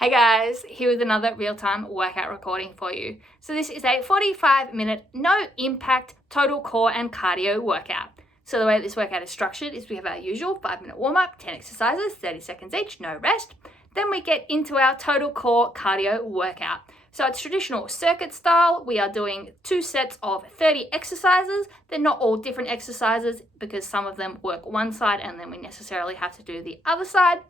Hey guys, here with another real-time workout recording for you. So this is a 45-minute, no impact, total core and cardio workout. So the way this workout is structured is we have our usual 5-minute warm-up, 10 exercises, 30 seconds each, no rest. Then we get into our total core cardio workout. So it's traditional circuit style. We are doing 2 sets of 30 exercises. They're not all different exercises because some of them work one side and then we necessarily have to do the other side.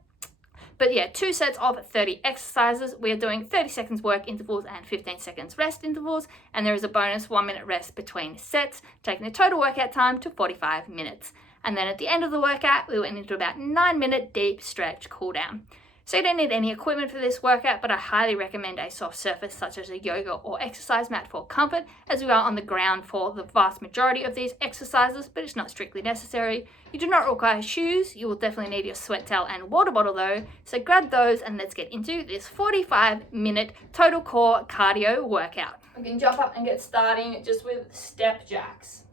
But yeah, 2 sets of 30 exercises. We are doing 30 seconds work intervals and 15 seconds rest intervals. And there is a bonus 1-minute rest between sets, taking the total workout time to 45 minutes. And then at the end of the workout, we went into about 9-minute deep stretch cool down. So you don't need any equipment for this workout, but I highly recommend a soft surface such as a yoga or exercise mat for comfort, as we are on the ground for the vast majority of these exercises, but it's not strictly necessary. You do not require shoes. You will definitely need your sweat towel and water bottle though, so grab those and let's get into this 45-minute total core cardio workout. We can jump up and get starting just with step jacks.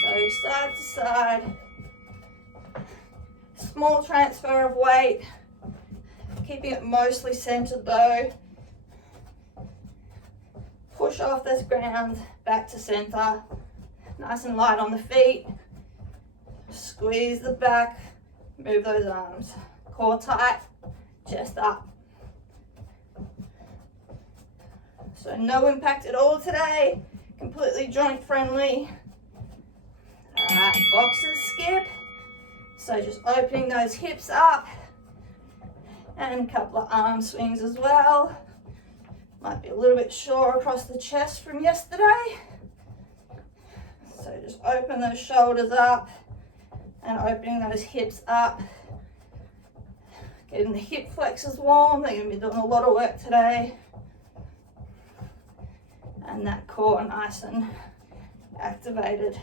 So side to side, small transfer of weight, keeping it mostly centered though. Push off this ground, back to center, nice and light on the feet. Squeeze the back, move those arms. Core tight, chest up. So no impact at all today, completely joint friendly. Alright, boxes skip. So just opening those hips up and a couple of arm swings as well. Might be a little bit sore across the chest from yesterday. So just open those shoulders up and opening those hips up. Getting the hip flexors warm. They're going to be doing a lot of work today. And that core nice and activated.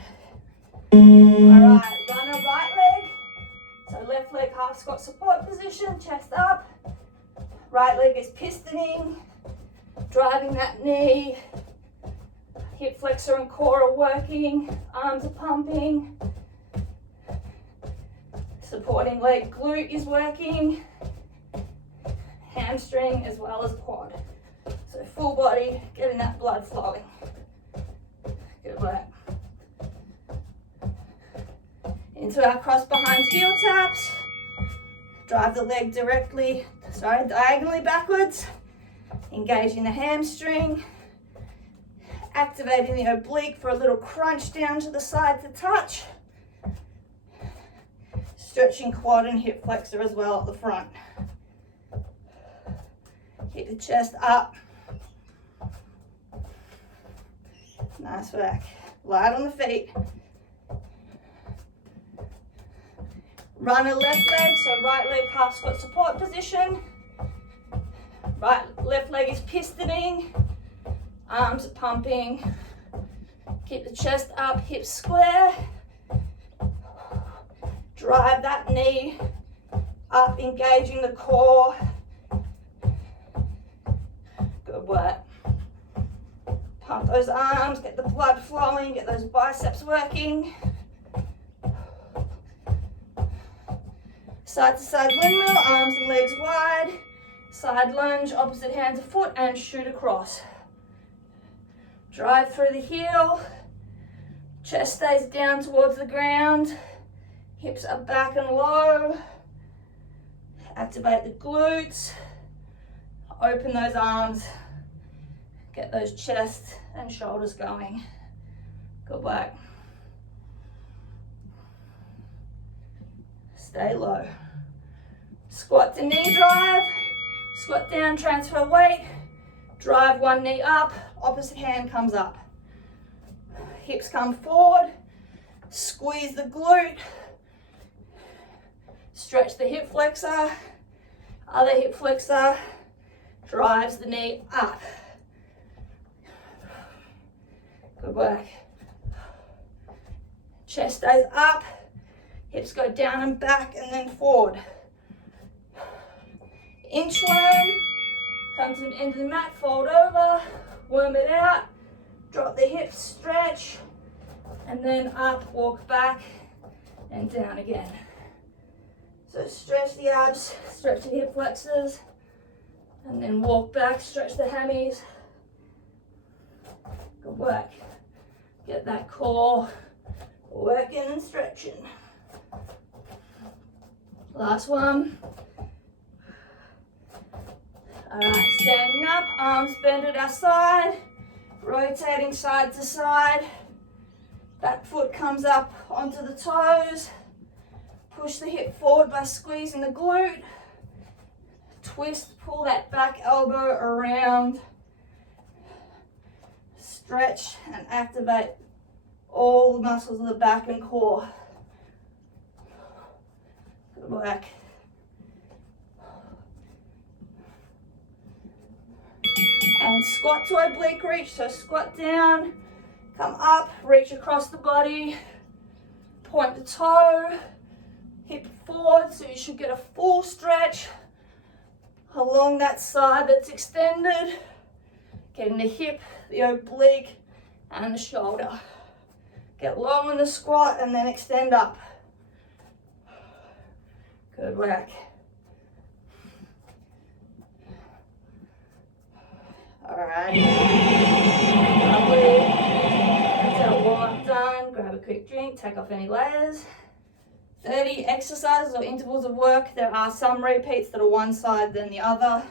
Alright, run a right leg. So left leg half squat support position, chest up. Right leg is pistoning, driving that knee. Hip flexor and core are working, arms are pumping. Supporting leg glute is working. Hamstring as well as quad. So full body, getting that blood flowing. Good work. Into our cross behind heel taps. Drive the leg diagonally backwards. Engaging the hamstring. Activating the oblique for a little crunch down to the side to touch. Stretching quad and hip flexor as well at the front. Keep the chest up. Nice work. Light on the feet. Run a left leg, so right leg half squat support position. Left leg is pistoning. Arms are pumping. Keep the chest up, hips square. Drive that knee up, engaging the core. Good work. Pump those arms, get the blood flowing, get those biceps working. Side to side windmill, arms and legs wide. Side lunge, opposite hand to foot and shoot across. Drive through the heel. Chest stays down towards the ground. Hips are back and low. Activate the glutes. Open those arms. Get those chest and shoulders going. Good work. Stay low. Squat to knee drive. Squat down, transfer weight. Drive one knee up. Opposite hand comes up. Hips come forward. Squeeze the glute. Stretch the hip flexor. Other hip flexor drives the knee up. Good work. Chest stays up. Hips go down and back and then forward. Inchworm. Come to the end of the mat, fold over, worm it out, drop the hips, stretch, and then up, walk back, and down again. So stretch the abs, stretch the hip flexors, and then walk back, stretch the hammies. Good work. Get that core working and stretching. Last one. Alright, standing up, arms bent at our side, rotating side to side. Back foot comes up onto the toes. Push the hip forward by squeezing the glute. Twist, pull that back elbow around. Stretch and activate all the muscles of the back and core. Good work. And squat to oblique reach, so squat down, come up, reach across the body, point the toe, hip forward, so you should get a full stretch along that side that's extended, getting the hip, the oblique, and the shoulder. Get low in the squat and then extend up. Good work. All right. Lovely. That's our warm-up done. Grab a quick drink, take off any layers. 30 exercises or intervals of work. There are some repeats that are one side then the other.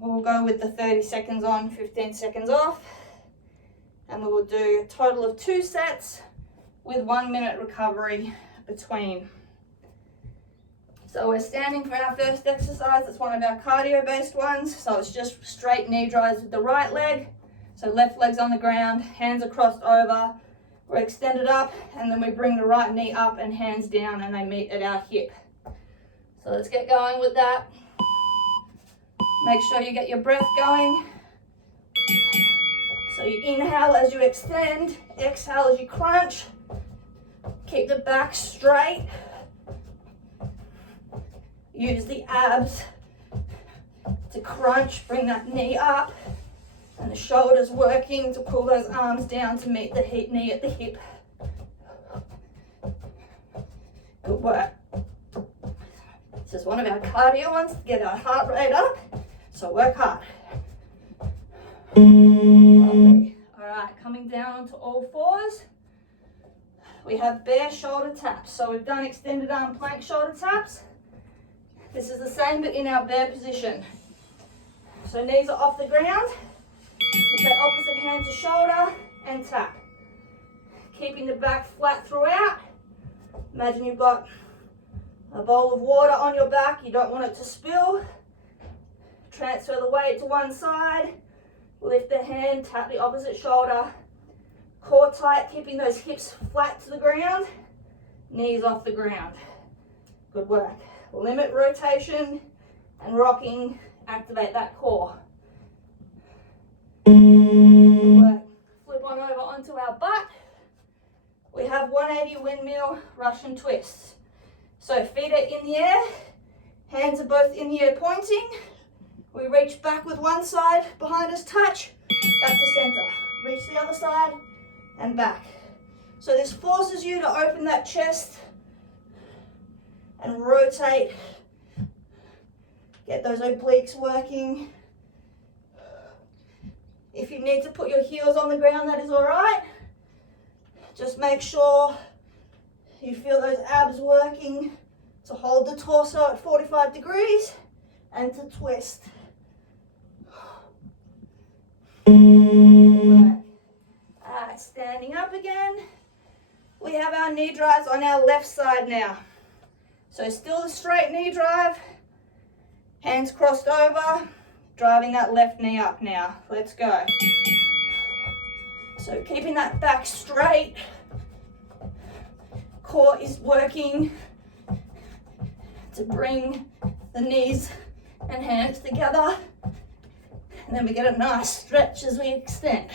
We'll go with the 30 seconds on, 15 seconds off. And we will do a total of 2 sets with 1 minute recovery between. So we're standing for our first exercise. It's one of our cardio-based ones. So it's just straight knee drives with the right leg. So left leg's on the ground, hands are crossed over. We're extended up, and then we bring the right knee up and hands down, and they meet at our hip. So let's get going with that. Make sure you get your breath going. So you inhale as you extend, exhale as you crunch. Keep the back straight. Use the abs to crunch, bring that knee up, and the shoulders working to pull those arms down to meet the knee at the hip. Good work. This is one of our cardio ones to get our heart rate up, so work hard. Lovely. All right, coming down onto all fours. We have bare shoulder taps. So we've done extended arm plank shoulder taps. This is the same but in our bare position. So knees are off the ground. You say opposite hand to shoulder and tap. Keeping the back flat throughout. Imagine you've got a bowl of water on your back. You don't want it to spill. Transfer the weight to one side. Lift the hand, tap the opposite shoulder. Core tight, keeping those hips flat to the ground. Knees off the ground. Good work. Limit rotation and rocking. Activate that core. Good work. Flip on over onto our butt. We have 180 windmill Russian twists. So feet are in the air. Hands are both in the air pointing. We reach back with one side, behind us touch, back to center. Reach the other side and back. So this forces you to open that chest and rotate. Get those obliques working. If you need to put your heels on the ground, that is all right. Just make sure you feel those abs working to hold the torso at 45 degrees and to twist. Alright, standing up again. We have our knee drives on our left side now. So still the straight knee drive, hands crossed over, driving that left knee up now. Let's go. So keeping that back straight, core is working to bring the knees and hands together. And then we get a nice stretch as we extend.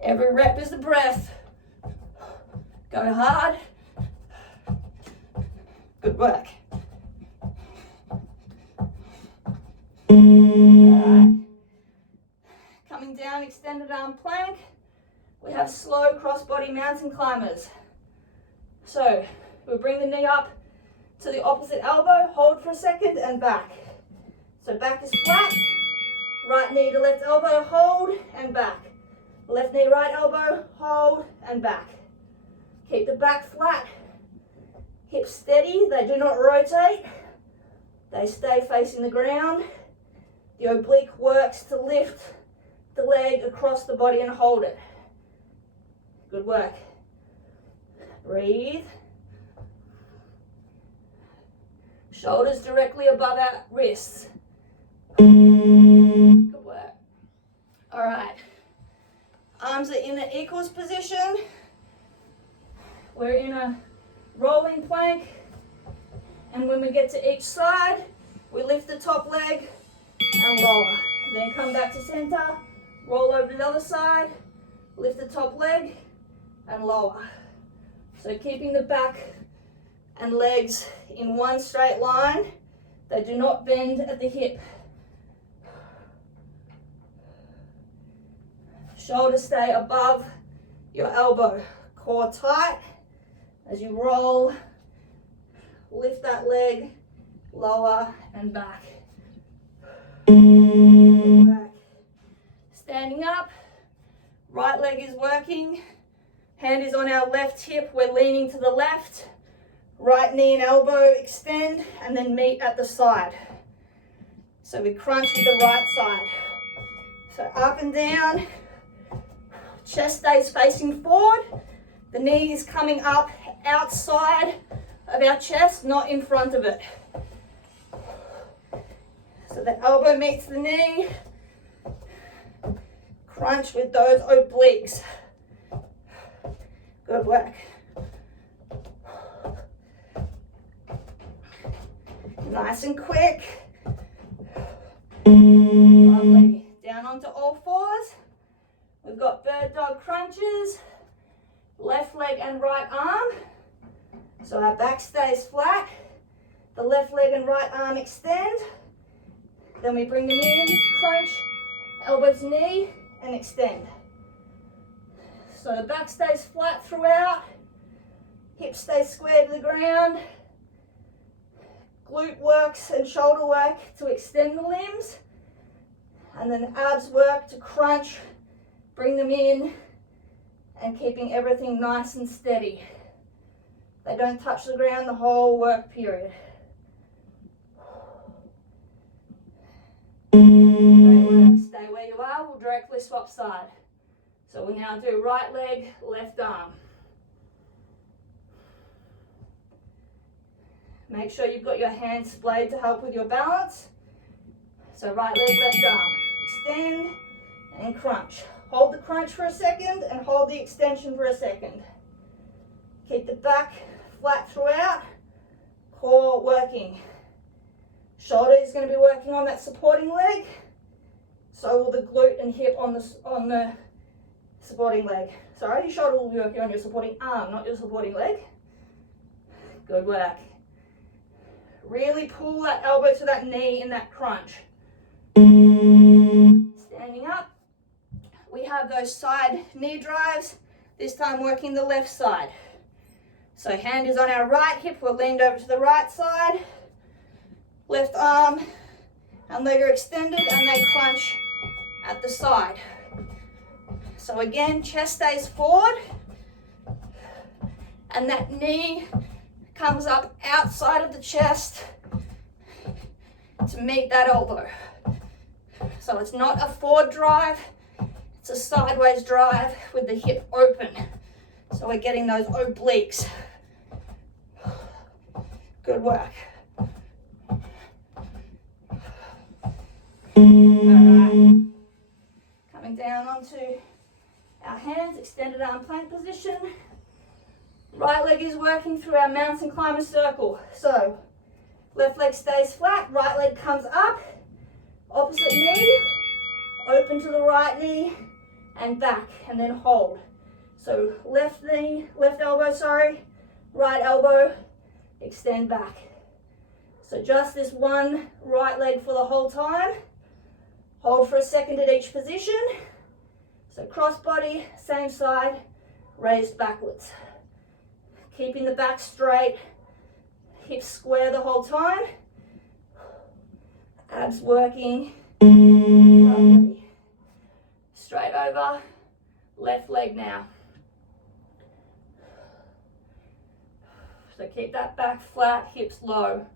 Every rep is a breath. Go hard. Good work. Alright. Coming down, extended arm plank. We have slow cross-body mountain climbers. So we'll bring the knee up to the opposite elbow, hold for a second and back. So back is flat, right knee to left elbow, hold and back. Left knee, right elbow, hold and back. Keep the back flat, hips steady, they do not rotate. They stay facing the ground. The oblique works to lift the leg across the body and hold it. Good work. Breathe. Shoulders directly above our wrists. Good work. All right. Arms are in an equals position. We're in a rolling plank. And when we get to each side, we lift the top leg and lower. Then come back to center, roll over to the other side, lift the top leg and lower. So keeping the back and legs in one straight line. They do not bend at the hip. Shoulders stay above your elbow. Core tight. As you roll, lift that leg, lower and back. Back. Standing up, right leg is working. Hand is on our left hip, we're leaning to the left. Right knee and elbow extend and then meet at the side. So we crunch with the right side. So up and down, chest stays facing forward. The knee is coming up outside of our chest, not in front of it. So the elbow meets the knee. Crunch with those obliques. Good work. Nice and quick. Lovely. Down onto all fours. We've got bird dog crunches. Left leg and right arm. So our back stays flat. The left leg and right arm extend. Then we bring them in, crunch, elbow to knee, and extend. So the back stays flat throughout. Hips stay square to the ground. Glute works and shoulder work to extend the limbs. And then abs work to crunch, bring them in, and keeping everything nice and steady. They don't touch the ground the whole work period. Great work. Stay where you are. We'll directly swap side. So we now do right leg, left arm. Make sure you've got your hands splayed to help with your balance. So right leg, left arm. Extend and crunch. Hold the crunch for a second and hold the extension for a second. Keep the back flat throughout. Core working. Shoulder is going to be working on that supporting leg. So will the glute and hip on the supporting leg. Sorry, your shoulder will be working on your supporting arm, not your supporting leg. Good work. Really pull that elbow to that knee in that crunch. Standing up. We have those side knee drives, this time working the left side. So hand is on our right hip, we're leaned over to the right side. Left arm and leg are extended and they crunch at the side. So again, chest stays forward and that knee comes up outside of the chest to meet that elbow. So it's not a forward drive, it's a sideways drive with the hip open. So we're getting those obliques. Good work. Alright. Coming down onto our hands, extended arm plank position. Right leg is working through our mountain climber circle. So left leg stays flat, right leg comes up, opposite knee, open to the right knee and back and then hold. So left elbow, right elbow, extend back. So just this one right leg for the whole time. Hold for a second at each position. So cross body, same side, raised backwards. Keeping the back straight, hips square the whole time. Abs working. Lovely. Straight over, left leg now. So keep that back flat, hips low.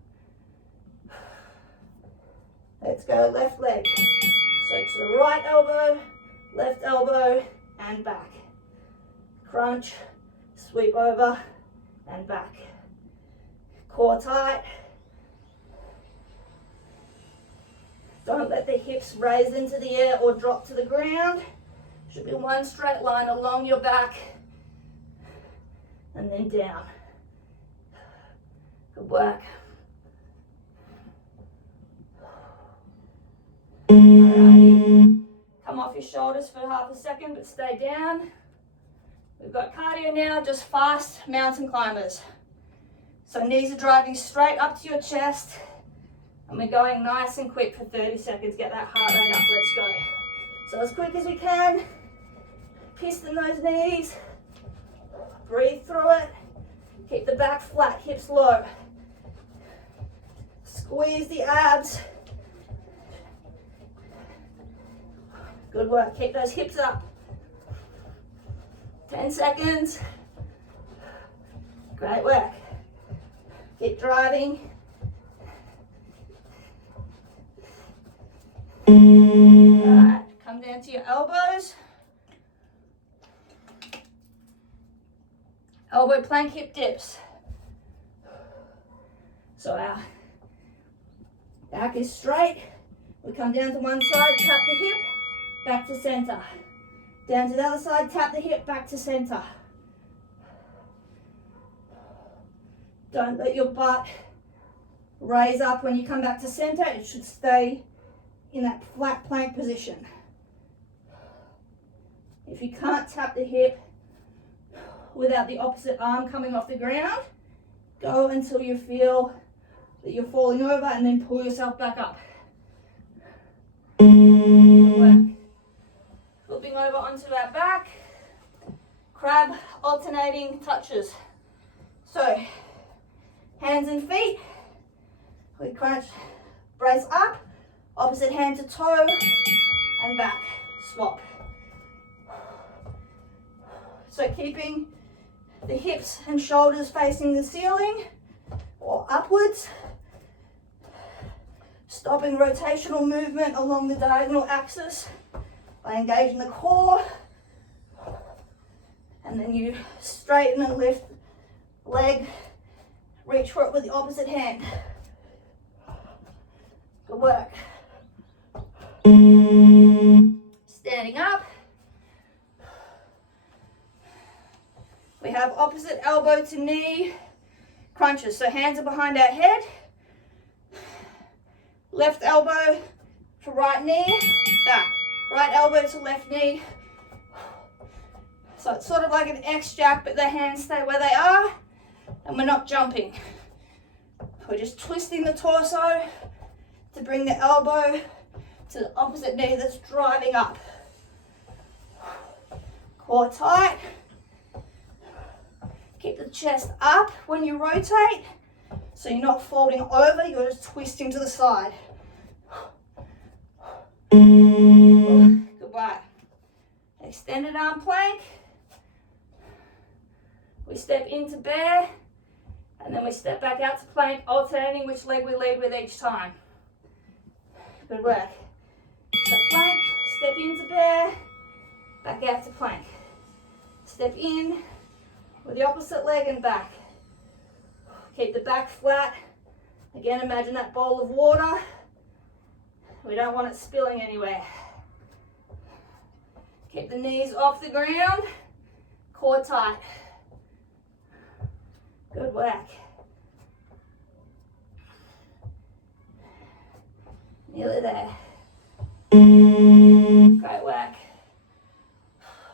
Let's go left leg. So to the right elbow, and back. Crunch, sweep over, and back. Core tight. Don't let the hips raise into the air or drop to the ground. Should be one straight line along your back and then down. Good work. Alrighty. Come off your shoulders for half a second, but stay down. We've got cardio now, just fast mountain climbers. So knees are driving straight up to your chest, and we're going nice and quick for 30 seconds. Get that heart rate up, let's go. So as quick as we can, piston those knees, breathe through it, keep the back flat, hips low. Squeeze the abs. Good work, keep those hips up. 10 seconds. Great work. Keep driving. Alright, come down to your elbows. Elbow plank hip dips. So our back is straight. We come down to one side, tap the hip, back to center. Down to the other side, tap the hip, back to center. Don't let your butt raise up when you come back to center. It should stay in that flat plank position. If you can't tap the hip without the opposite arm coming off the ground, go until you feel that you're falling over and then pull yourself back up. Good work. Flipping over onto our back, crab alternating touches. So, hands and feet, we crunch, brace up, opposite hand to toe, and back, swap. So keeping the hips and shoulders facing the ceiling or upwards, stopping rotational movement along the diagonal axis by engaging the core, and then you straighten and lift leg, reach for it with the opposite hand. Good work. Standing up. We have opposite elbow to knee crunches. So hands are behind our head. Left elbow to right knee, back. Right elbow to left knee. So it's sort of like an X-jack, but the hands stay where they are, and we're not jumping. We're just twisting the torso to bring the elbow to the opposite knee that's driving up. Core tight. Keep the chest up when you rotate, so you're not folding over, you're just twisting to the side. Good work. Extended arm plank. We step into bear, and then we step back out to plank, alternating which leg we lead with each time. Good work. So plank, step into bear, back out to plank. Step in with the opposite leg and back. Keep the back flat. Again, imagine that bowl of water. We don't want it spilling anywhere. Keep the knees off the ground, core tight. Good work. Nearly there. Great work.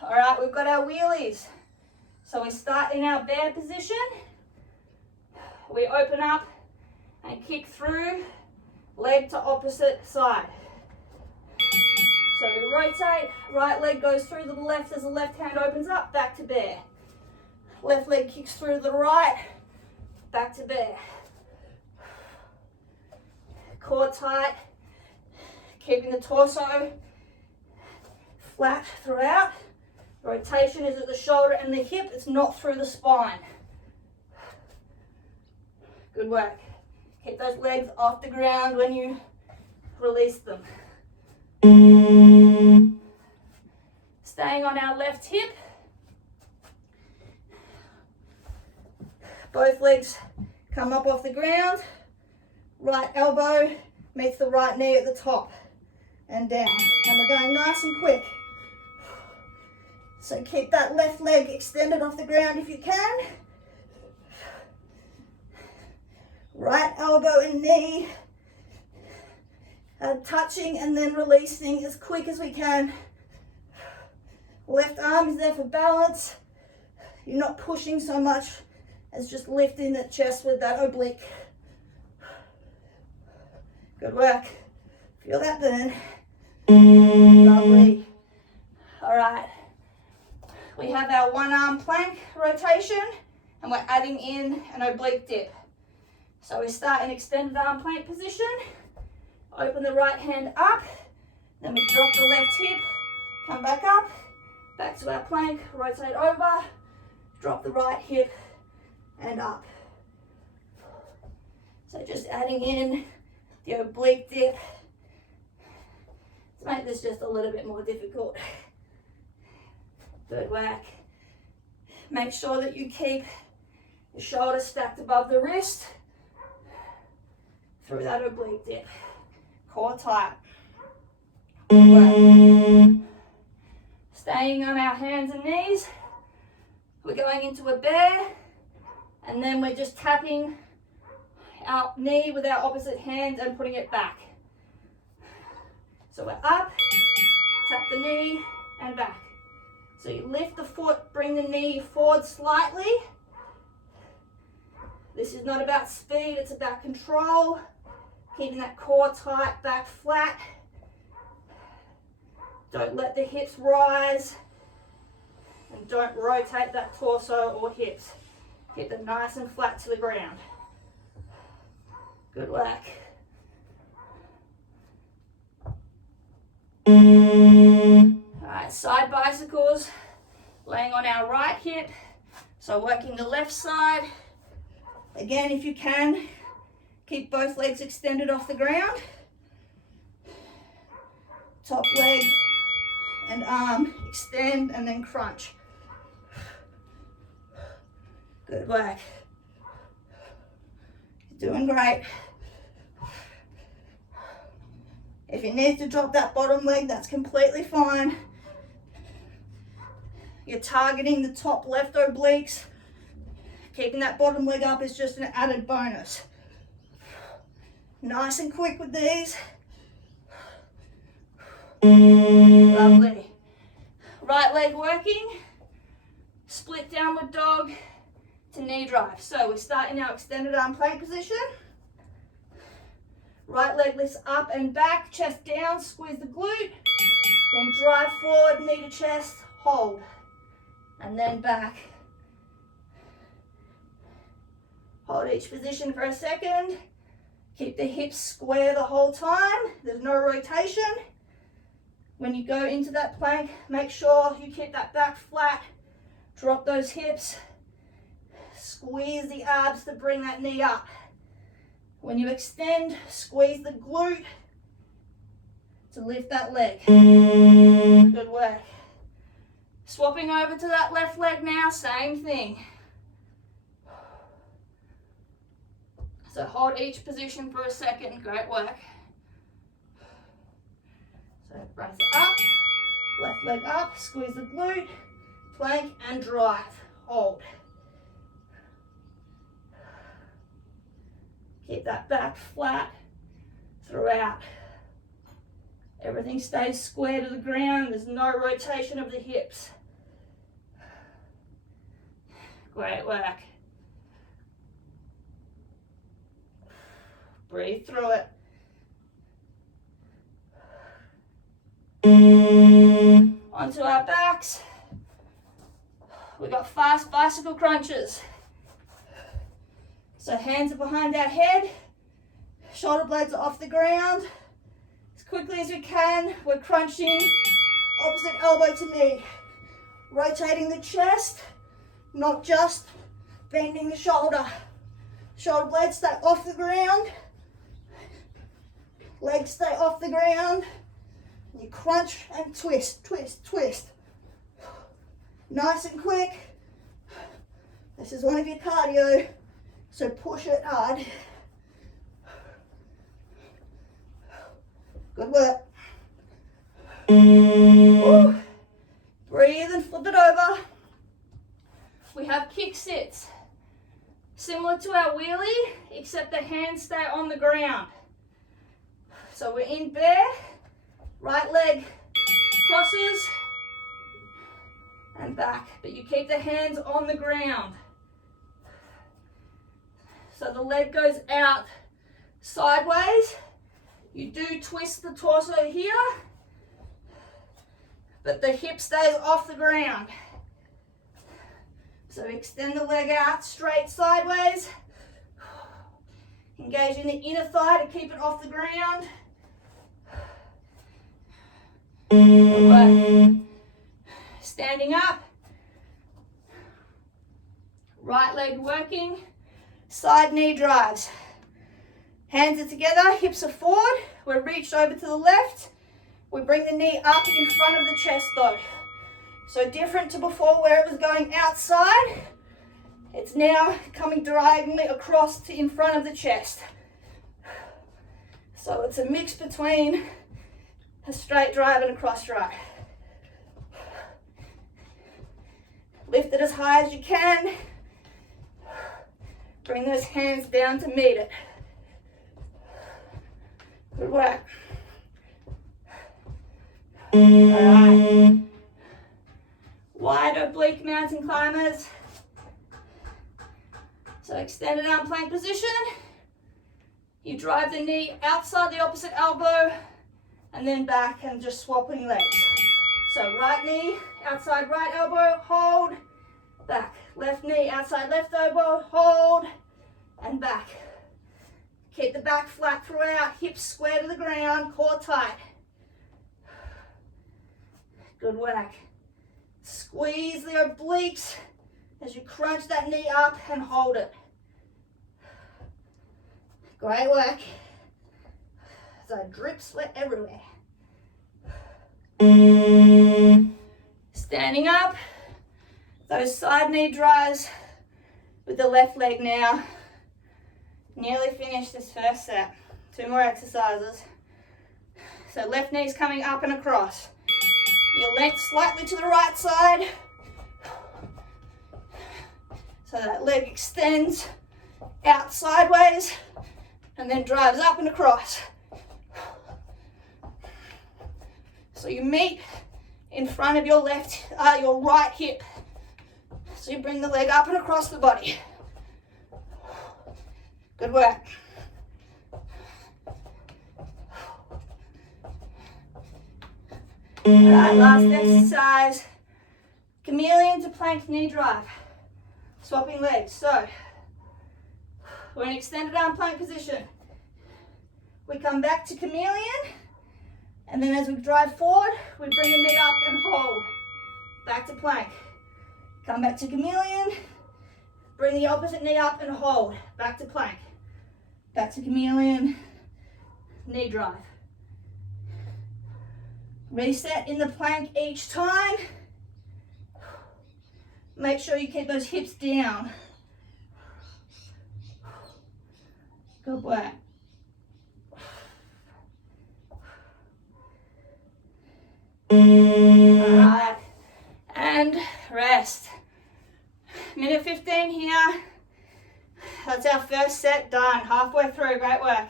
All right, we've got our wheelies. So we start in our bear position. We open up and kick through, leg to opposite side. So we rotate, right leg goes through to the left as the left hand opens up, back to bear. Left leg kicks through to the right, back to bear. Core tight, keeping the torso flat throughout. Rotation is at the shoulder and the hip, it's not through the spine. Good work. Keep those legs off the ground when you release them. Staying on our left hip. Both legs come up off the ground. Right elbow meets the right knee at the top and down. And we're going nice and quick. So keep that left leg extended off the ground if you can. Right elbow and knee touching and then releasing as quick as we can. Left arm is there for balance. You're not pushing so much as just lifting the chest with that oblique. Good work. Feel that burn. Lovely. All right. We have our one arm plank rotation and we're adding in an oblique dip. So we start in extended arm plank position. Open the right hand up. Then we drop the left hip. Come back up. Back to our plank. Rotate over. Drop the right hip and up. So just adding in the oblique dip to make this just a little bit more difficult. Good work. Make sure that you keep your shoulders stacked above the wrist through that oblique dip. Core tight. Good work. Staying on our hands and knees. We're going into a bear and then we're just tapping our knee with our opposite hand and putting it back. So we're up, tap the knee and back. So you lift the foot, bring the knee forward slightly. This is not about speed, it's about control. Keeping that core tight, back flat. Don't let the hips rise. And don't rotate that torso or hips. Keep them nice and flat to the ground. Good work. Alright, side bicycles. Laying on our right hip. So working the left side. Again, if you can, keep both legs extended off the ground. Top leg and arm extend and then crunch. Good work. You're doing great. If you need to drop that bottom leg, that's completely fine. You're targeting the top left obliques. Keeping that bottom leg up is just an added bonus. Nice and quick with these. Lovely. Right leg working. Split downward dog to knee drive. So we start in our extended arm plank position. Right leg lifts up and back, chest down, squeeze the glute. Then drive forward, knee to chest, hold. And then back. Hold each position for a second. Keep the hips square the whole time. There's no rotation. When you go into that plank, make sure you keep that back flat. Drop those hips. Squeeze the abs to bring that knee up. When you extend, squeeze the glute to lift that leg. Good work. Swapping over to that left leg now, same thing. So hold each position for a second, great work. So raise it up, left leg up, squeeze the glute, plank and drive, hold. Keep that back flat throughout. Everything stays square to the ground, there's no rotation of the hips. Great work. Breathe through it. Onto our backs. We've got fast bicycle crunches. So hands are behind our head, shoulder blades are off the ground. As quickly as we can, we're crunching opposite elbow to knee. Rotating the chest, not just bending the shoulder. Shoulder blades stay off the ground. Legs stay off the ground. You crunch and twist, twist, twist. Nice and quick. This is one of your cardio, so push it hard. Good work. Ooh. Breathe and flip it over. We have kick sits. Similar to our wheelie, except the hands stay on the ground. So we're in bear, right leg crosses and back, but you keep the hands on the ground. So the leg goes out sideways. You do twist the torso here, but the hip stays off the ground. So extend the leg out straight sideways. Engaging the inner thigh to keep it off the ground. Good work. Standing up. Right leg working. Side knee drives. Hands are together, hips are forward. We're reached over to the left. We bring the knee up in front of the chest though. So different to before where it was going outside. It's now coming diagonally across to in front of the chest. So it's a mix between a straight drive and a cross drive. Lift it as high as you can. Bring those hands down to meet it. Good work. All right. Wide oblique mountain climbers. So extended arm plank position. You drive the knee outside the opposite elbow and then back and just swapping legs. So right knee, outside right elbow, hold, back. Left knee, outside left elbow, hold, and back. Keep the back flat throughout, hips square to the ground, core tight. Good work. Squeeze the obliques as you crunch that knee up and hold it. Great work. So drip sweat everywhere. Standing up, those side knee drives with the left leg now. Nearly finished this first set. 2 more exercises. So left knee's coming up and across. Your length slightly to the right side. So that leg extends out sideways and then drives up and across. So you meet in front of your your right hip. So you bring the leg up and across the body. Good work. All right, last exercise. Chameleon to plank knee drive. Swapping legs. So we're in extended arm plank position. We come back to chameleon, and then as we drive forward, we bring the knee up and hold. Back to plank. Come back to chameleon, bring the opposite knee up and hold. Back to plank. Back to chameleon, knee drive. Reset in the plank each time. Make sure you keep those hips down. Good work. Alright, and rest. Minute 15 here. That's our first set done. Halfway through, great work.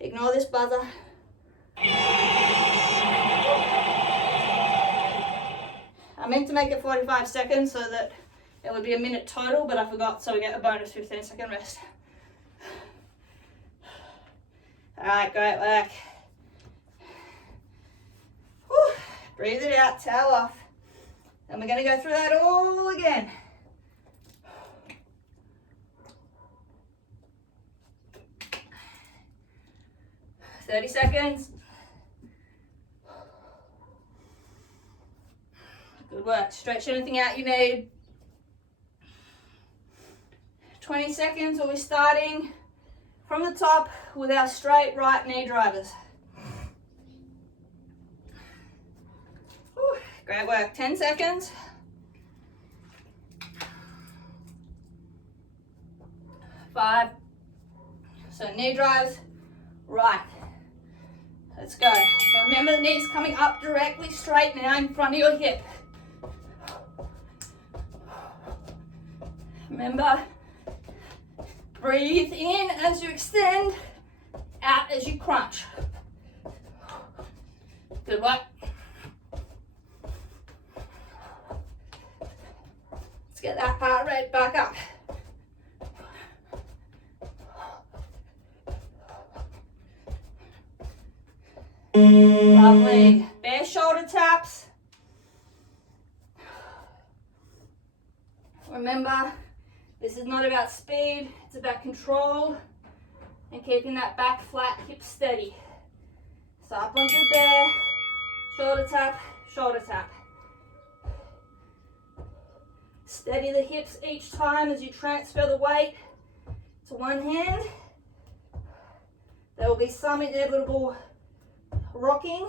Ignore this buzzer. I meant to make it 45 seconds so that it would be a minute total, but I forgot, so we get a bonus 15-second rest. Alright, great work. Whew. Breathe it out, towel off. And we're going to go through that all again. "30 seconds. Good work. Stretch anything out you need. 20 seconds. We'll be starting from the top with our straight right knee drivers. Whew, great work. 10 seconds. 5. So knee drives, right. Let's go. So remember the knees coming up directly straight now in front of your hip. Remember, breathe in as you extend, out as you crunch. Good work. Let's get that heart rate back up. Lovely. Bare shoulder taps. Remember, this is not about speed, it's about control and keeping that back flat, hip steady. So up onto the bear, shoulder tap, shoulder tap. Steady the hips each time as you transfer the weight to one hand. There will be some inevitable rocking,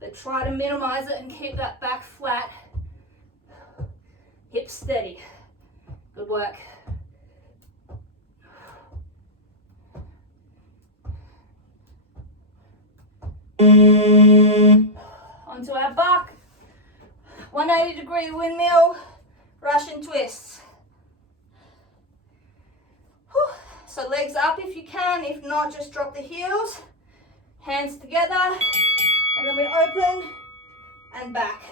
but try to minimize it and keep that back flat, hip steady. Good work. Onto our buck. 180-degree windmill, Russian twists. Whew. So legs up if you can, if not just drop the heels. Hands together, and then we open and back.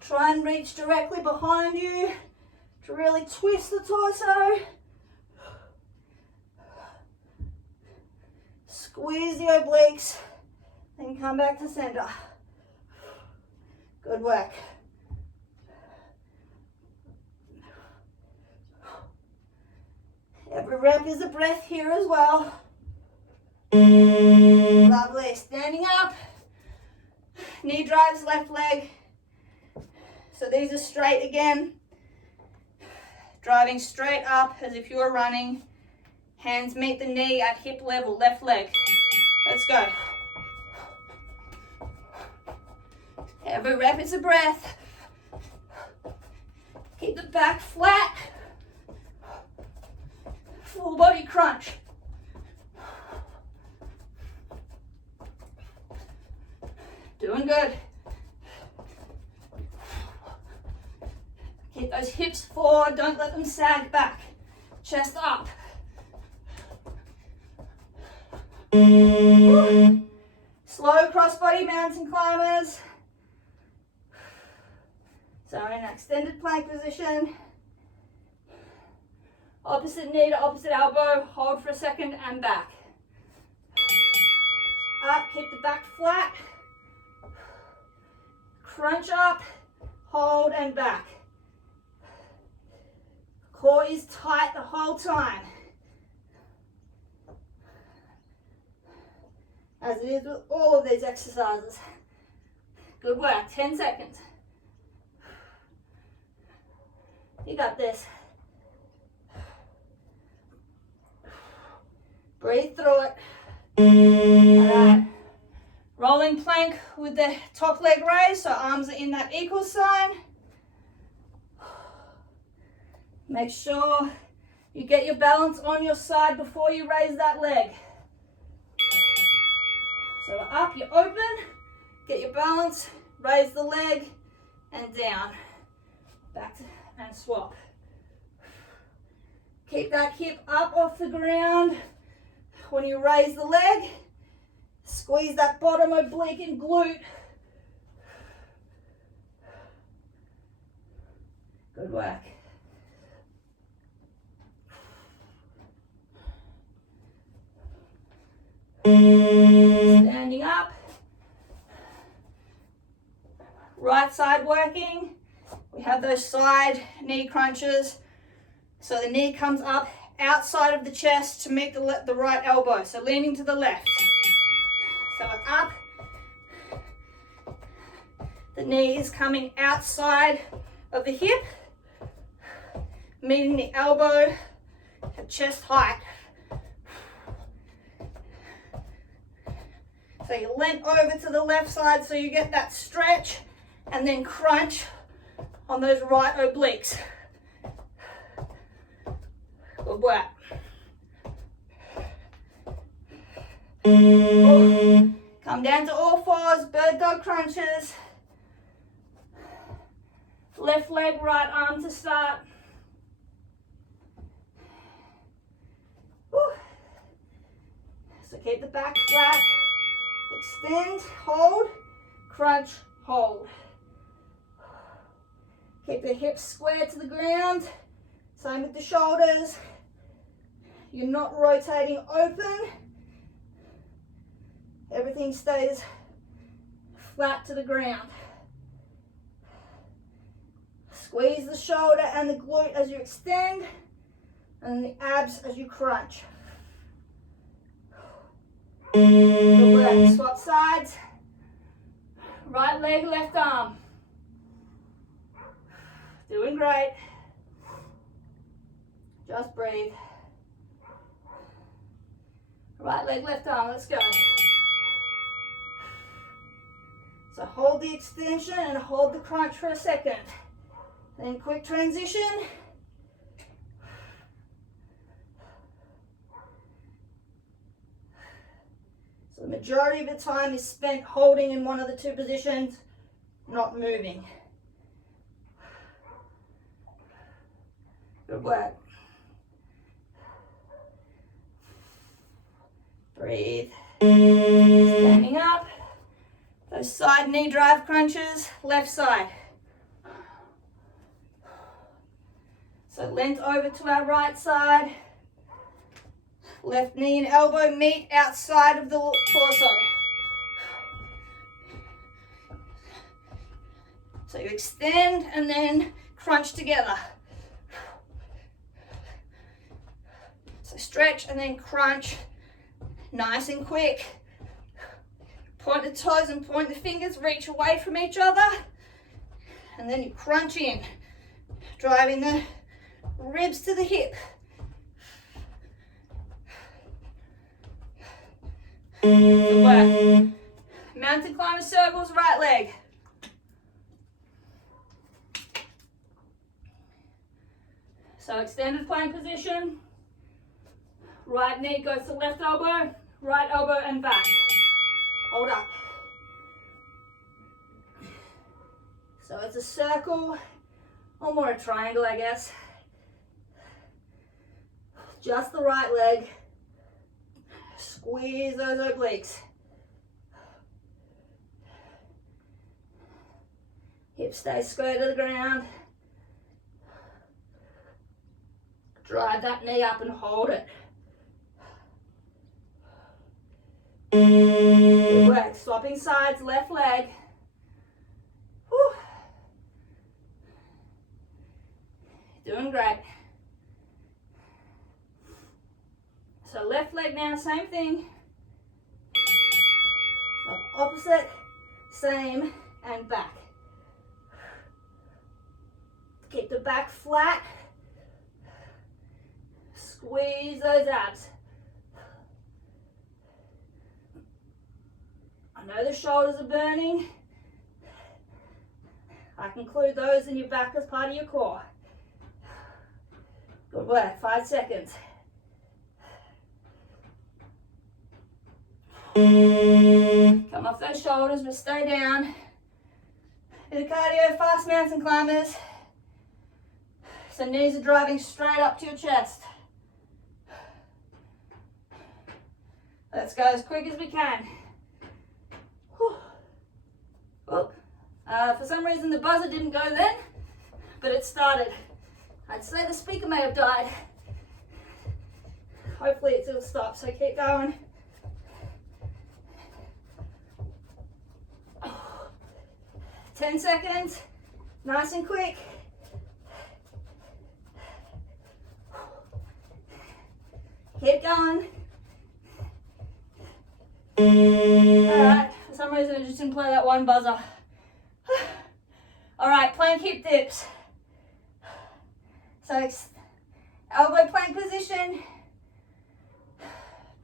Try and reach directly behind you to really twist the torso. Squeeze the obliques, then come back to center. Good work. Every rep is a breath here as well. Lovely. Standing up. Knee drives left leg. So these are straight again. Driving straight up as if you were running. Hands meet the knee at hip level, left leg. Let's go. Every rep is a breath. Keep the back flat. Full body crunch. Doing good. Keep those hips forward, don't let them sag back. Chest up. Woo. Slow crossbody mountain climbers. So in an extended plank position. Opposite knee to opposite elbow, hold for a second and back. Up, keep the back flat. Crunch up, hold and back. Core is tight the whole time. As it is with all of these exercises. Good work, 10 seconds. You got this. Breathe through it. Alright. Rolling plank with the top leg raised, so arms are in that equal sign. Make sure you get your balance on your side before you raise that leg. So up, you open, get your balance, raise the leg, and down. Back and swap. Keep that hip up off the ground. When you raise the leg, squeeze that bottom oblique and glute. Good work. Standing up. Right side working. We have those side knee crunches. So the knee comes up outside of the chest to meet the right elbow. So leaning to the left. So it's up. The knee is coming outside of the hip, meeting the elbow at chest height. So you lean over to the left side so you get that stretch, and then crunch on those right obliques. Good work. Come down to all fours, bird dog crunches. Left leg, right arm to start. So keep the back flat. Extend, hold, crunch, hold. Keep the hips square to the ground. Same with the shoulders. You're not rotating open. Everything stays flat to the ground. Squeeze the shoulder and the glute as you extend, and the abs as you crunch. Good work. Swap sides. Right leg, left arm. Doing great. Just breathe. Right leg, left arm. Let's go. So hold the extension and hold the crunch for a second. Then quick transition. So the majority of the time is spent holding in one of the two positions, not moving. Good work. Breathe. Standing up. Those side knee drive crunches, left side. So leant over to our right side. Left knee and elbow meet outside of the torso. So you extend and then crunch together. So stretch and then crunch, nice and quick. Point the toes and point the fingers, reach away from each other. And then you crunch in, driving the ribs to the hip. Good work. Mountain climber circles, right leg. So extended plank position. Right knee goes to left elbow, right elbow and back. Hold up. So it's a circle, or more a triangle, I guess. Just the right leg. Squeeze those obliques. Hips stay square to the ground. Drive that knee up and hold it. Good work. Swapping sides, left leg. Whew. Doing great. So left leg now, same thing. So opposite, same, and back. Keep the back flat. Squeeze those abs. I know the shoulders are burning. I can include those in your back as part of your core. Good work, 5 seconds. Come off those shoulders, but stay down. Bit of cardio, fast mountain climbers. So knees are driving straight up to your chest. Let's go as quick as we can. Oh, for some reason the buzzer didn't go then, but it started. I'd say the speaker may have died. Hopefully it will stop, so keep going. 10 seconds, nice and quick. Keep going. Alright, for some reason I just didn't play that one buzzer. Alright, plank hip dips. So elbow plank position,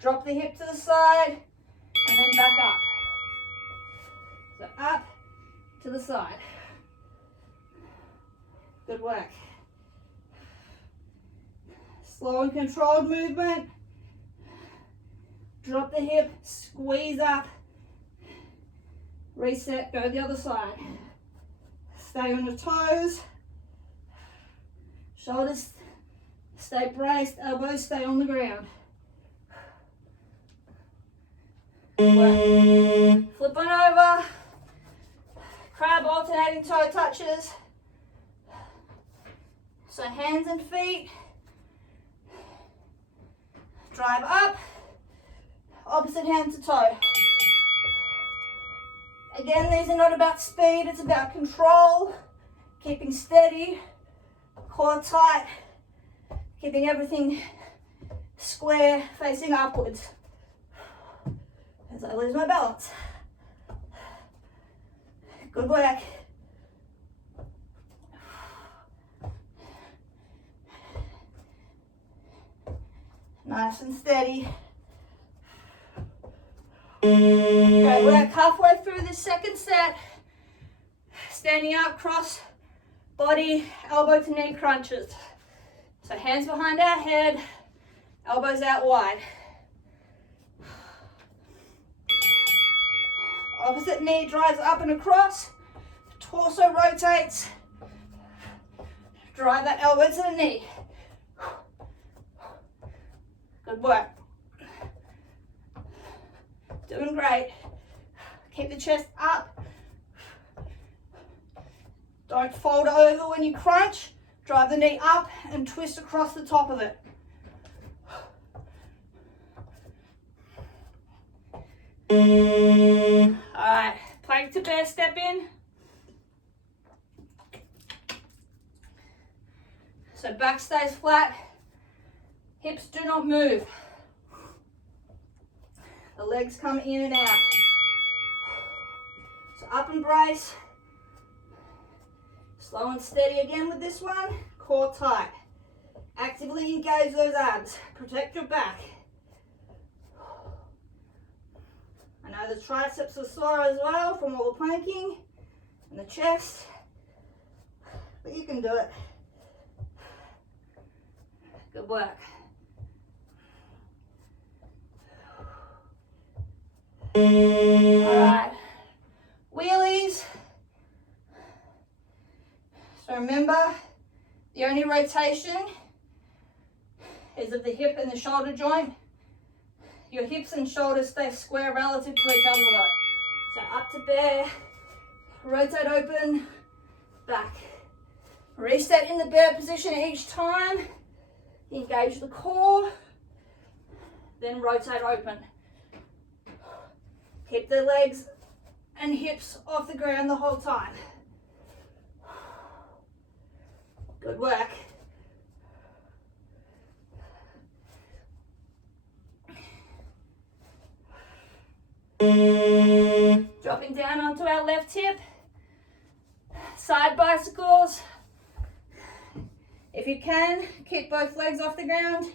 drop the hip to the side, and then back up. So up to the side. Good work. Slow and controlled movement. Drop the hip, squeeze up, reset, go the other side. Stay on your toes. Shoulders stay braced, elbows stay on the ground. Work. Flip on over. Crab alternating toe touches. So hands and feet. Drive up. Opposite hand to toe. Again, these are not about speed, it's about control. Keeping steady. Core tight. Keeping everything square, facing upwards. As I lose my balance. Good work. Nice and steady. Great work. Halfway through this second set. Standing up, cross body, elbow to knee crunches. So hands behind our head, elbows out wide. Opposite knee drives up and across. Torso rotates. Drive that elbow to the knee. Good work. Doing great. Keep the chest up. Don't fold over when you crunch. Drive the knee up and twist across the top of it. Alright, plank to bear step in. So back stays flat, hips do not move. The legs come in and out. So up and brace. Slow and steady again with this one. Core tight. Actively engage those abs. Protect your back. I know the triceps are sore as well from all the planking. And the chest. But you can do it. Good work. Alright. Wheelies. So remember, the only rotation is of the hip and the shoulder joint. Your hips and shoulders stay square relative to each other though. So up to bear, rotate open, back. Reset in the bear position each time. Engage the core, then rotate open. Keep the legs and hips off the ground the whole time. Good work. Dropping down onto our left hip. Side bicycles. If you can, keep both legs off the ground.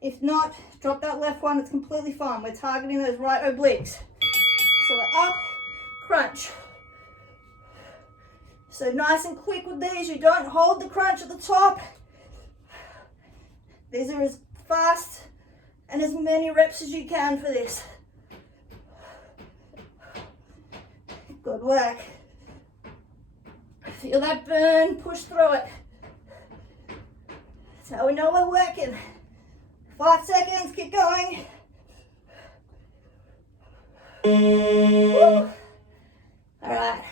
If not, drop that left one, it's completely fine. We're targeting those right obliques. So we're up, crunch. So nice and quick with these, you don't hold the crunch at the top. These are as fast and as many reps as you can for this. Good work. Feel that burn, push through it. That's how we know we're working. 5 seconds, keep going. Woo. All right.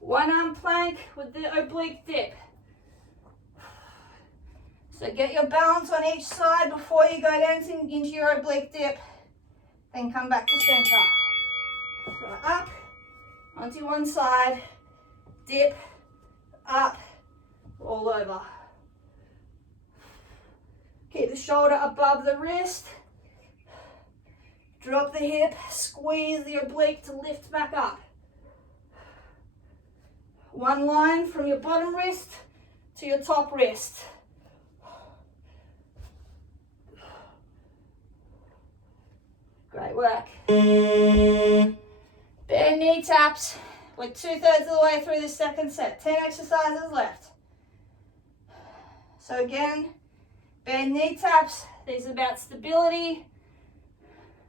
One arm plank with the oblique dip. So get your balance on each side before you go down into your oblique dip. Then come back to center. So up, onto one side, dip, up, all over. Keep the shoulder above the wrist. Drop the hip, squeeze the oblique to lift back up. One line from your bottom wrist to your top wrist. Great work. Bare knee taps. We're 2/3 of the way through the second set. 10 exercises left. So again, bare knee taps. These are about stability.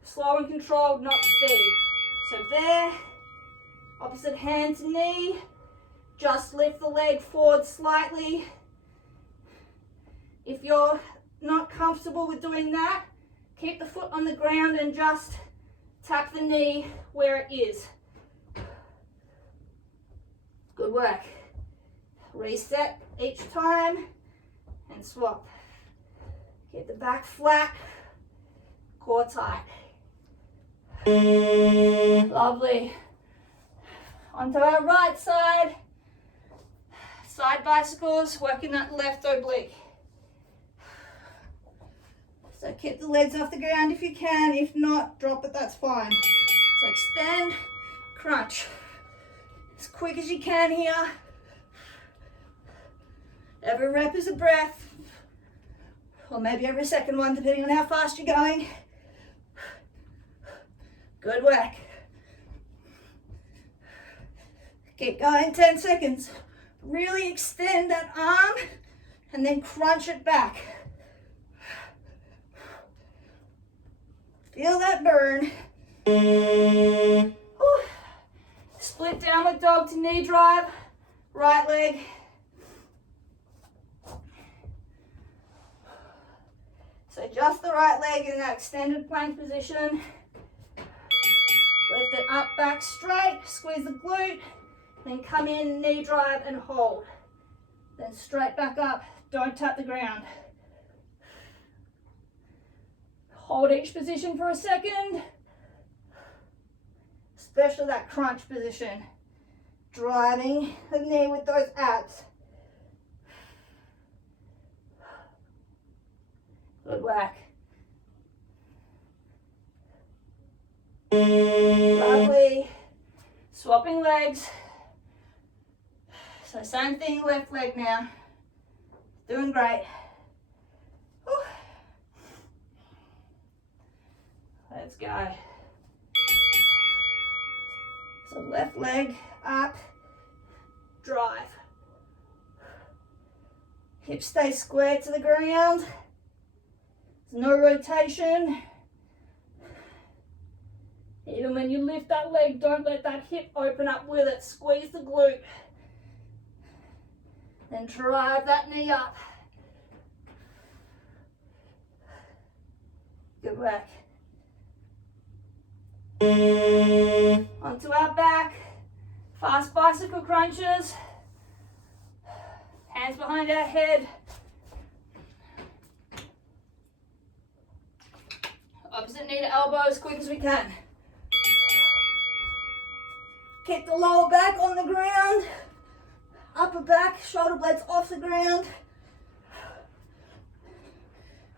Slow and controlled, not speed. So bare, opposite hand to knee. Just lift the leg forward slightly. If you're not comfortable with doing that, keep the foot on the ground and just tap the knee where it is. Good work. Reset each time and swap. Get the back flat, core tight. Lovely. Onto our right side. Side bicycles, working that left oblique. So keep the legs off the ground if you can. If not, drop it, that's fine. So extend, crunch. As quick as you can here. Every rep is a breath. Or maybe every second one, depending on how fast you're going. Good work. Keep going, 10 seconds. Really extend that arm and then crunch it back. Feel that burn. Whew. Split downward dog to knee drive. Right leg. So just the right leg in that extended plank position. Lift it up, back straight. Squeeze the glute. Then come in, knee drive and hold. Then straight back up, don't tap the ground. Hold each position for a second. Especially that crunch position. Driving the knee with those abs. Good work. Lovely. Swapping legs. So same thing, left leg now. Doing great. Whew. Let's go. So left leg up, drive. Hips stay square to the ground. There's no rotation. Even when you lift that leg, don't let that hip open up with it. Squeeze the glute. Then drive that knee up. Good work. Onto our back. Fast bicycle crunches. Hands behind our head. Opposite knee to elbow as quick as we can. Keep the lower back on the ground. Upper back, shoulder blades off the ground.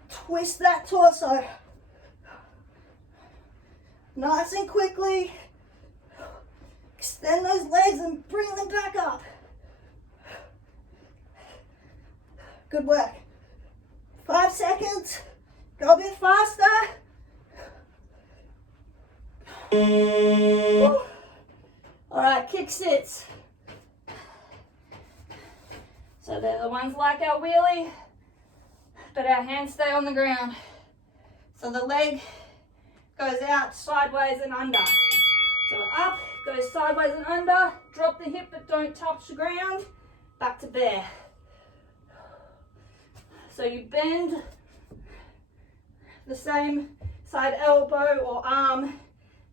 Twist that torso. Nice and quickly. Extend those legs and bring them back up. Good work. 5 seconds. Go a bit faster. All right, kick sits. So they're the ones like our wheelie, but our hands stay on the ground. So the leg goes out sideways and under. So up, goes sideways and under, drop the hip but don't touch the ground, back to bear. So you bend the same side elbow or arm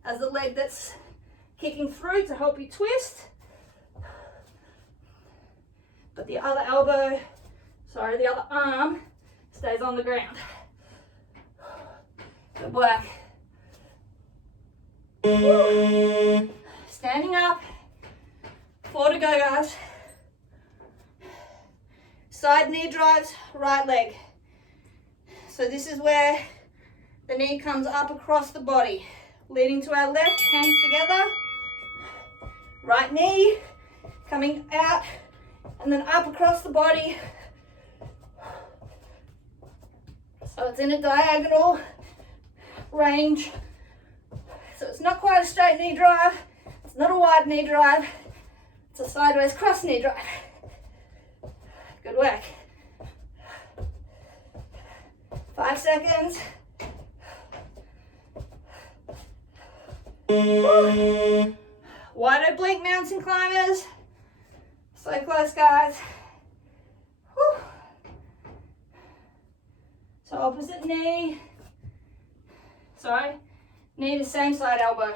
as the leg that's kicking through to help you twist. But the other the other arm stays on the ground. Good work. Woo. Standing up, 4 to go, guys. Side knee drives, right leg. So this is where the knee comes up across the body, leading to our left, hands together. Right knee coming out and then up across the body. So it's in a diagonal range. So it's not quite a straight knee drive. It's not a wide knee drive. It's a sideways cross knee drive. Good work. 5 seconds. Woo. Wide oblique mountain climbers. So close, guys. Woo. So opposite knee. Sorry. Knee the same side elbow.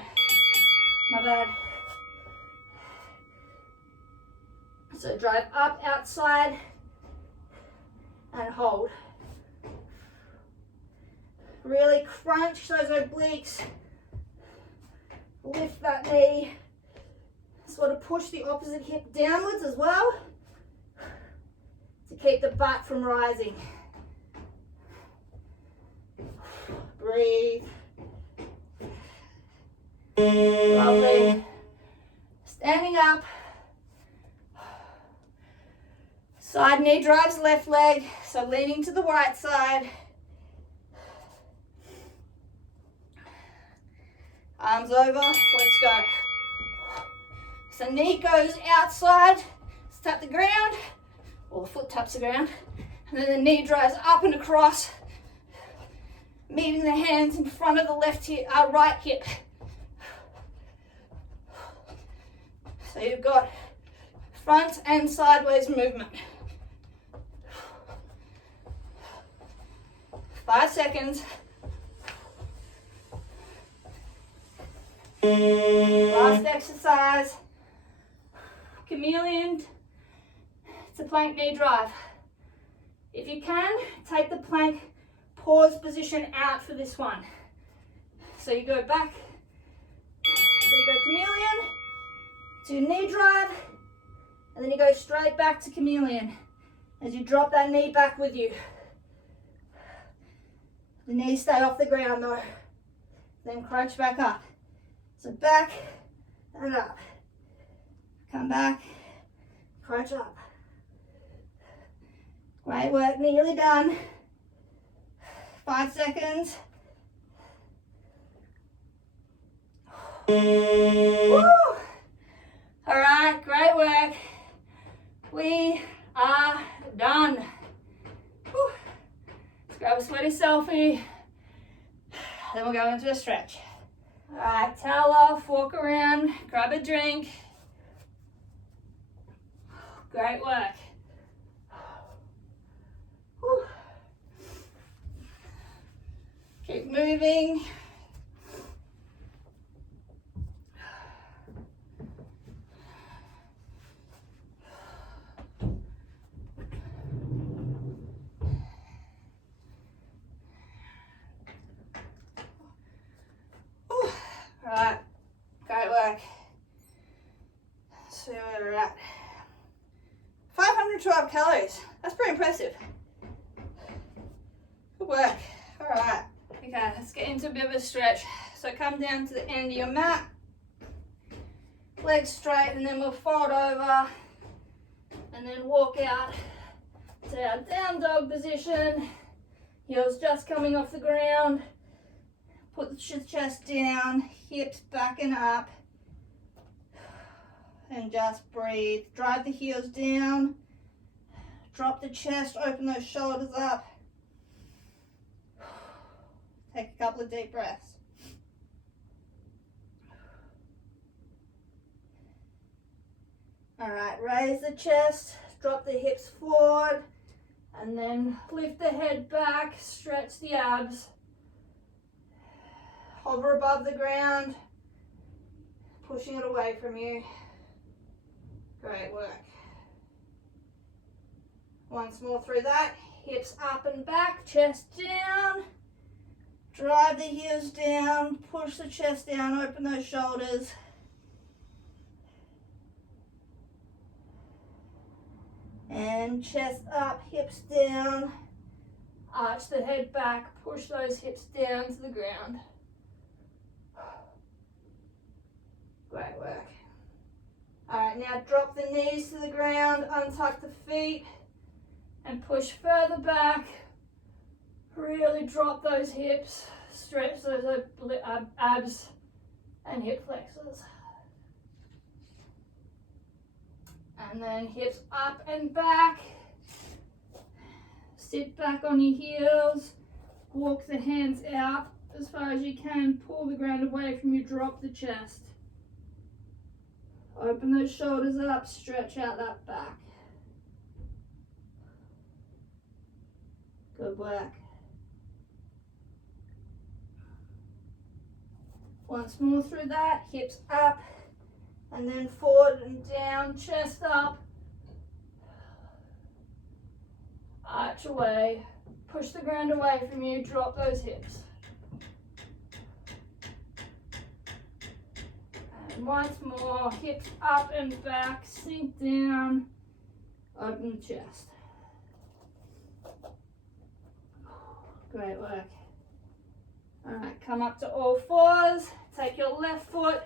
My bad. So drive up outside and hold. Really crunch those obliques. Lift that knee. Sort of push the opposite hip downwards as well to keep the butt from rising. Breathe. Lovely. Standing up. Side knee drives left leg, so leaning to the right side. Arms over, let's go. So knee goes outside, tap the ground, or the foot taps the ground, and then the knee drives up and across, meeting the hands in front of the left hip, right hip. So you've got front and sideways movement. 5 seconds. Last exercise. Chameleon. It's a plank knee drive. If you can, take the plank pause position out for this one. So you go back. So you go chameleon to knee drive, and then you go straight back to chameleon as you drop that knee back with you. The knees stay off the ground though. Then crunch back up. So back and up. Come back, crunch up. Great work, nearly done. 5 seconds. Woo! All right, great work. We are done. Woo. Let's grab a sweaty selfie. Then we'll go into a stretch. All right, towel off, walk around, grab a drink. Great work. Woo. Keep moving. Alright, great work. See where we're at. 512 calories. That's pretty impressive. Good work. Alright. Okay, let's get into a bit of a stretch. So come down to the end of your mat. Legs straight, and then we'll fold over. And then walk out to our down dog position. Heels just coming off the ground. Put the chest down, hips back and up, and just breathe. Drive the heels down, drop the chest, open those shoulders up. Take a couple of deep breaths. All right, raise the chest, drop the hips forward, and then lift the head back, stretch the abs. Hover above the ground, pushing it away from you. Great work. Once more through that, hips up and back, chest down. Drive the heels down, push the chest down, open those shoulders. And chest up, hips down. Arch the head back, push those hips down to the ground. Great work. All right, now drop the knees to the ground, untuck the feet, and push further back. Really drop those hips, stretch those abs and hip flexors. And then hips up and back. Sit back on your heels, walk the hands out as far as you can, pull the ground away from you, drop the chest. Open those shoulders up, stretch out that back. Good work. Once more through that, hips up, and then forward and down, chest up. Arch away, push the ground away from you, drop those hips. And once more, hips up and back, sink down, open the chest. Great work. All right, come up to all fours, take your left foot,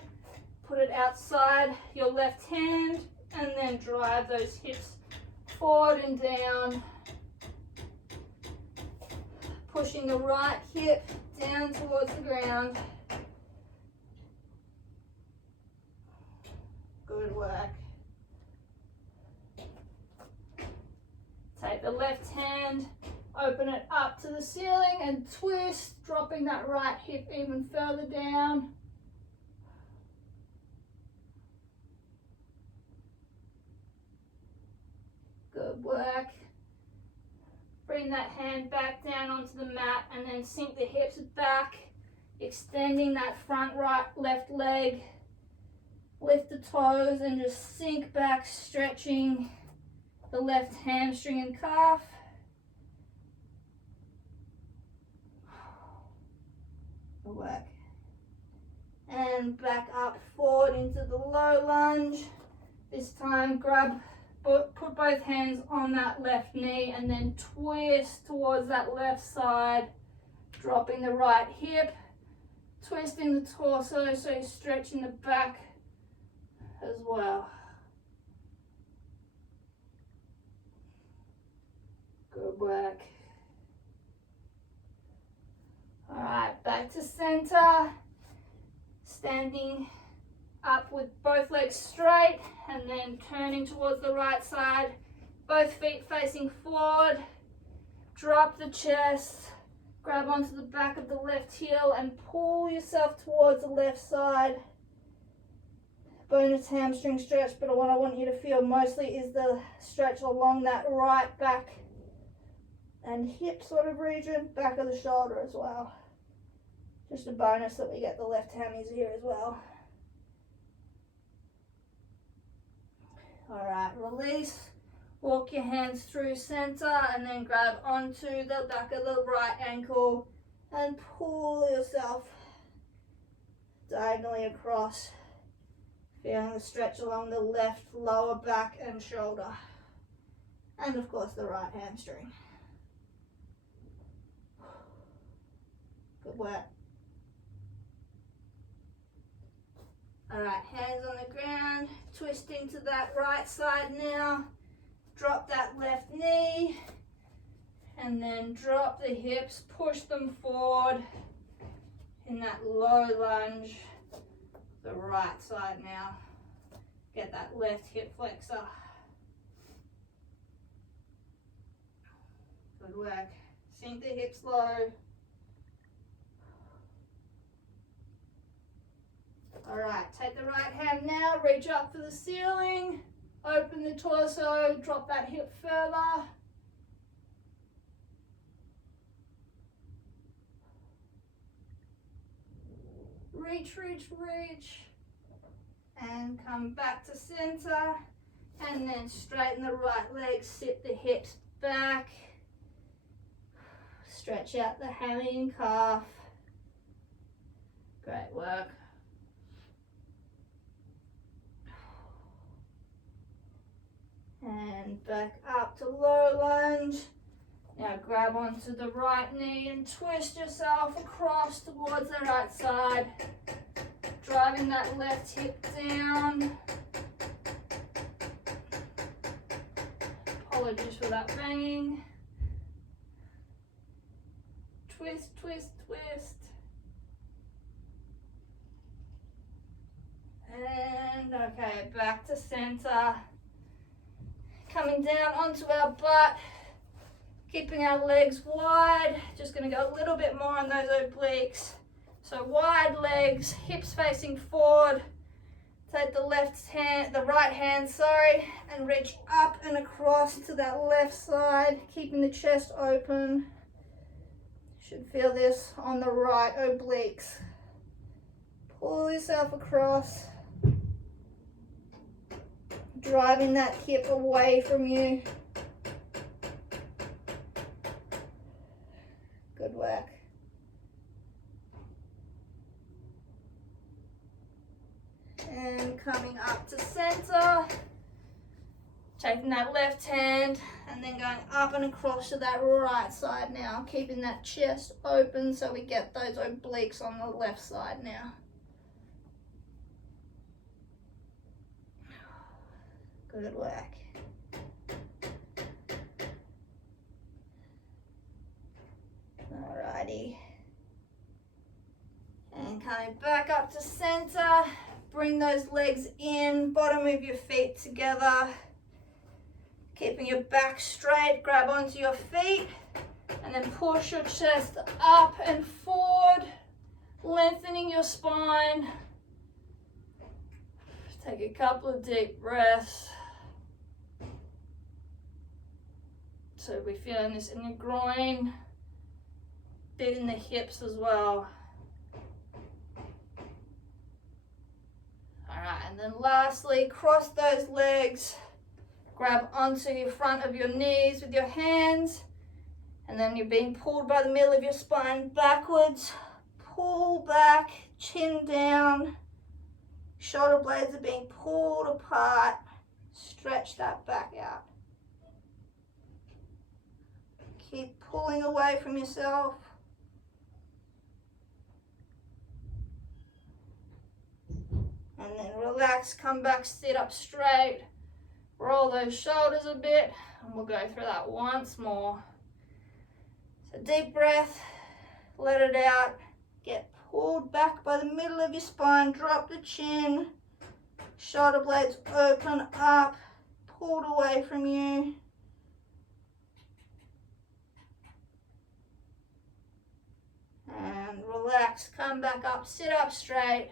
put it outside your left hand, and then drive those hips forward and down. Pushing the right hip down towards the ground. Good work. Take the left hand, open it up to the ceiling and twist, dropping that right hip even further down. Good work. Bring that hand back down onto the mat and then sink the hips back, extending that front left leg. Lift the toes and just sink back, stretching the left hamstring and calf. Good work. And back up forward into the low lunge. This time put both hands on that left knee and then twist towards that left side, dropping the right hip, twisting the torso so you're stretching the back as well. Good work. All right, back to center, standing up with both legs straight and then turning towards the right side, both feet facing forward. Drop the chest, grab onto the back of the left heel and pull yourself towards the left side. Bonus hamstring stretch, but what I want you to feel mostly is the stretch along that right back and hip sort of region, back of the shoulder as well. Just a bonus that we get the left hammies here as well. All right, release, walk your hands through center and then grab onto the back of the right ankle and pull yourself diagonally across, feeling the stretch along the left lower back and shoulder, and of course the right hamstring. Good work. All right, hands on the ground, twisting to that right side now. Drop that left knee and then drop the hips, push them forward in that low lunge. The right side now. Get that left hip flexor. Good work. Sink the hips low. All right, take the right hand now, reach up for the ceiling, open the torso, drop that hip further. Reach, reach, reach, and come back to center, and then straighten the right leg, sit the hips back, stretch out the hammy and calf. Great work. And back up to low lunge. Now grab onto the right knee and twist yourself across towards the right side. Driving that left hip down. Apologies for that banging. Twist, twist, twist. And okay, back to center. Coming down onto our butt. Keeping our legs wide. Just going to go a little bit more on those obliques. So wide legs, hips facing forward. Take the right hand, and reach up and across to that left side, keeping the chest open. Should feel this on the right obliques. Pull yourself across, driving that hip away from you. Good work. And coming up to center, taking that left hand and then going up and across to that right side now, keeping that chest open so we get those obliques on the left side now. Good work. Alrighty. And coming back up to center. Bring those legs in, bottom of your feet together. Keeping your back straight, grab onto your feet and then push your chest up and forward, lengthening your spine. Take a couple of deep breaths. So we're feeling this in your groin, bit in the hips as well. Alright, and then lastly, cross those legs, grab onto the front of your knees with your hands, and then you're being pulled by the middle of your spine backwards. Pull back, chin down, shoulder blades are being pulled apart, stretch that back out. Keep pulling away from yourself. And then relax, come back, sit up straight. Roll those shoulders a bit, and we'll go through that once more. So deep breath, let it out. Get pulled back by the middle of your spine, drop the chin. Shoulder blades open up, pulled away from you. And relax, come back up, sit up straight.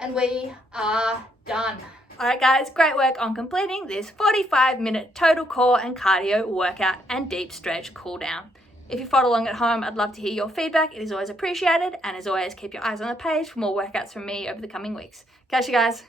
And we are done. Alright guys, great work on completing this 45-minute total core and cardio workout and deep stretch cool down. If you followed along at home, I'd love to hear your feedback. It is always appreciated. And as always, keep your eyes on the page for more workouts from me over the coming weeks. Catch you guys.